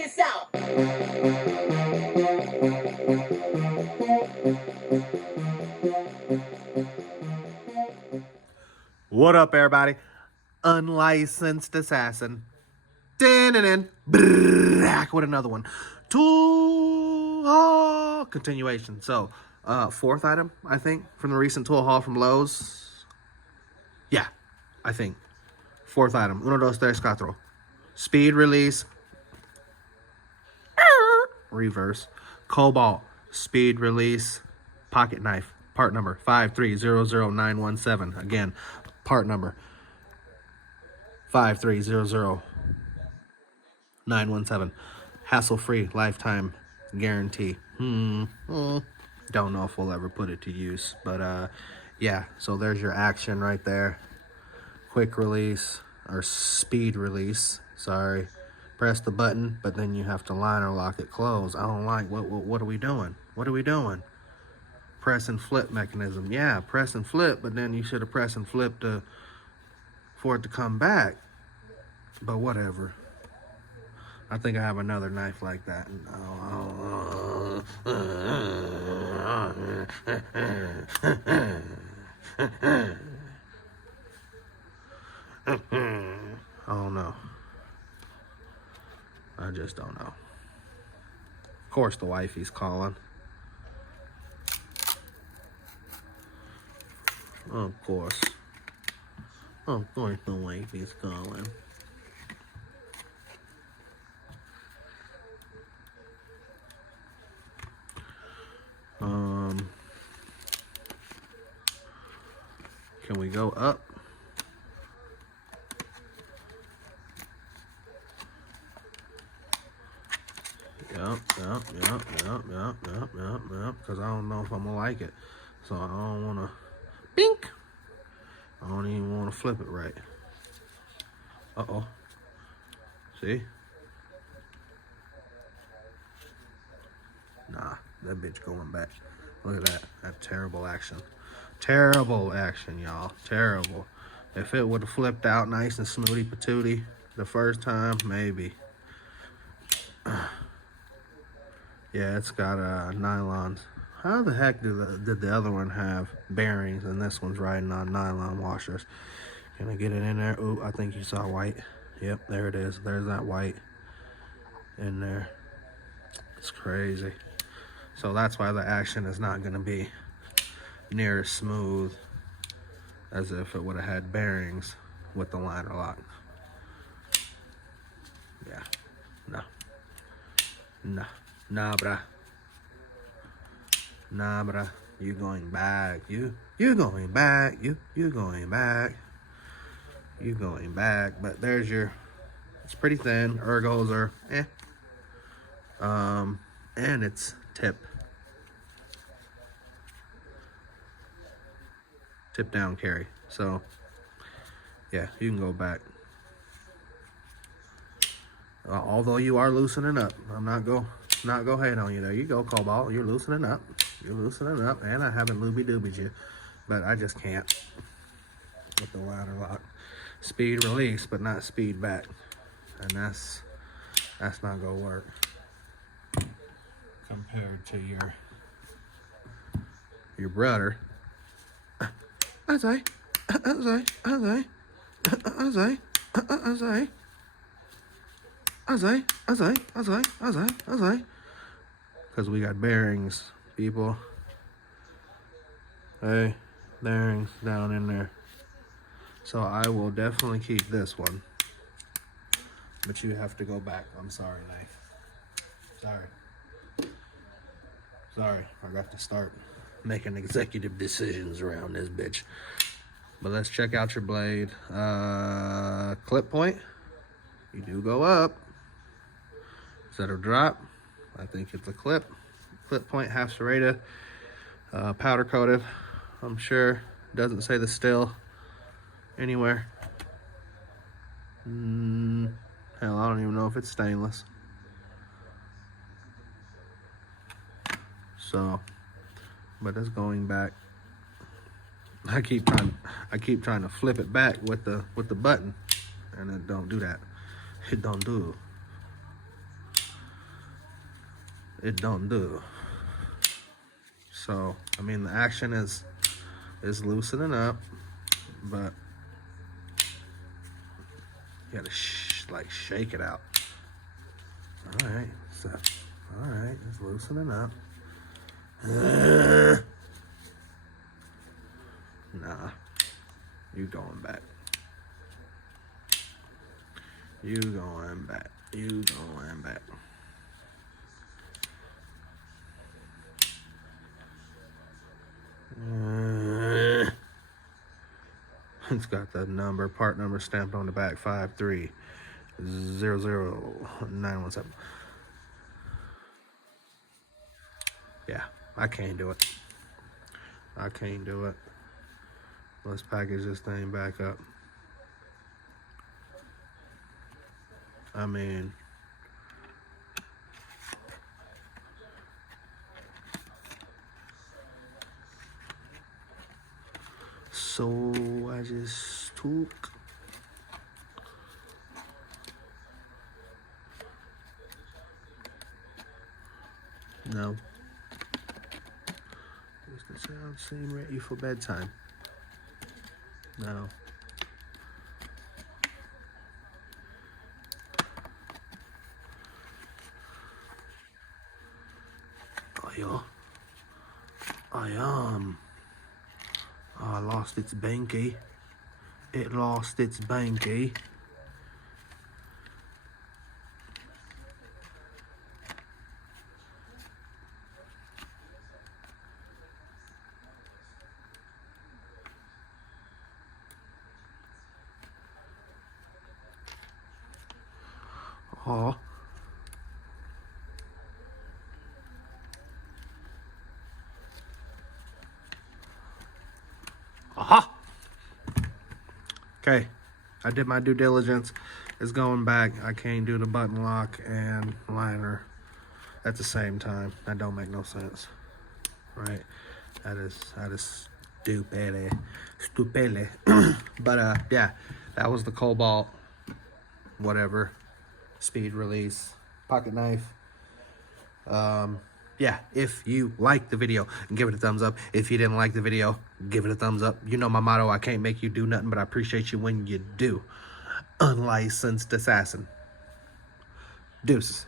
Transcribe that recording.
this out. What up, everybody? Unlicensed assassin. Back with another one. Tool haul continuation. So, fourth item, I think, from the recent tool haul from Lowe's. Yeah, I think. Fourth item. Uno, dos, tres, cuatro. Speed release. Reverse. Kobalt. Speed release. Pocket knife. Part number 5300917. Again, part number 5300917. Hassle-free lifetime guarantee. Don't know if we'll ever put it to use, but yeah. So there's your action right there. Quick release or speed release. Sorry. Press the button, but then you have to liner lock it closed. I don't like what are we doing? What are we doing? Press and flip mechanism. Yeah, press and flip, but then you should have pressed and flipped for it to come back. But whatever. I think I have another knife like that. Oh no. I just don't know. Of course the wifey's calling. Of course. Of course the wifey's calling. Can we go up? Yep, because I don't know if I'm gonna like it. So I don't wanna bink. I don't even wanna flip it right. Uh-oh. See? Nah, that bitch going back. Look at that. That terrible action. Terrible action, y'all. Terrible. If it would have flipped out nice and smoothie patootie the first time, maybe. Yeah, it's got nylons. How the heck did the other one have bearings and this one's riding on nylon washers? Can I get it in there? Ooh, I think you saw white. Yep, there it is. There's that white in there. It's crazy. So that's why the action is not going to be near as smooth as if it would have had bearings with the liner lock. Yeah. No. No. Nah, bruh. Nah, bruh. You going back. You going back. You going back. You going back. But there's your... It's pretty thin. Ergos are and it's tip down carry. So yeah, you can go back. Although you are loosening up, I'm not go hate on you. There you go, Kobalt. You're loosening up. You're loosening up, and I haven't looby doobied you, but I just can't with the liner lock. Speed release, but not speed back, and that's not gonna work compared to your brother. I say, because we got bearings, people. Hey, bearings down in there. So I will definitely keep this one, but you have to go back. I'm sorry, knife. Sorry, I got to start making executive decisions around this bitch. But let's check out your blade. Clip point. You do go up. Is that a drop? I think it's a clip. Clip point, half serrated, powder coated. I'm sure. Doesn't say the still anywhere. Hell, I don't even know if it's stainless. So, but it's going back. I keep trying to flip it back with the button, and it don't do that. It don't do. it don't do. So I mean, the action is loosening up, but you gotta like shake it out. All right, so all right, it's loosening up. Nah, you going back. You going back. You going back. It's got the number, part number stamped on the back, 5300917. Yeah, I can't do it. I can't do it. Let's package this thing back up. I mean, so I just took no. Does the sound seem ready for bedtime? No. I lost its banky. It lost its banky. Oh. Aha! Okay, I did my due diligence. It's going back. I can't do the button lock and liner at the same time. That don't make no sense, right? That is stupid. But yeah, that was the Kobalt, whatever, speed release pocket knife. Yeah, if you liked the video, give it a thumbs up. If you didn't like the video, give it a thumbs up. You know my motto, I can't make you do nothing, but I appreciate you when you do. Unlicensed assassin. Deuces.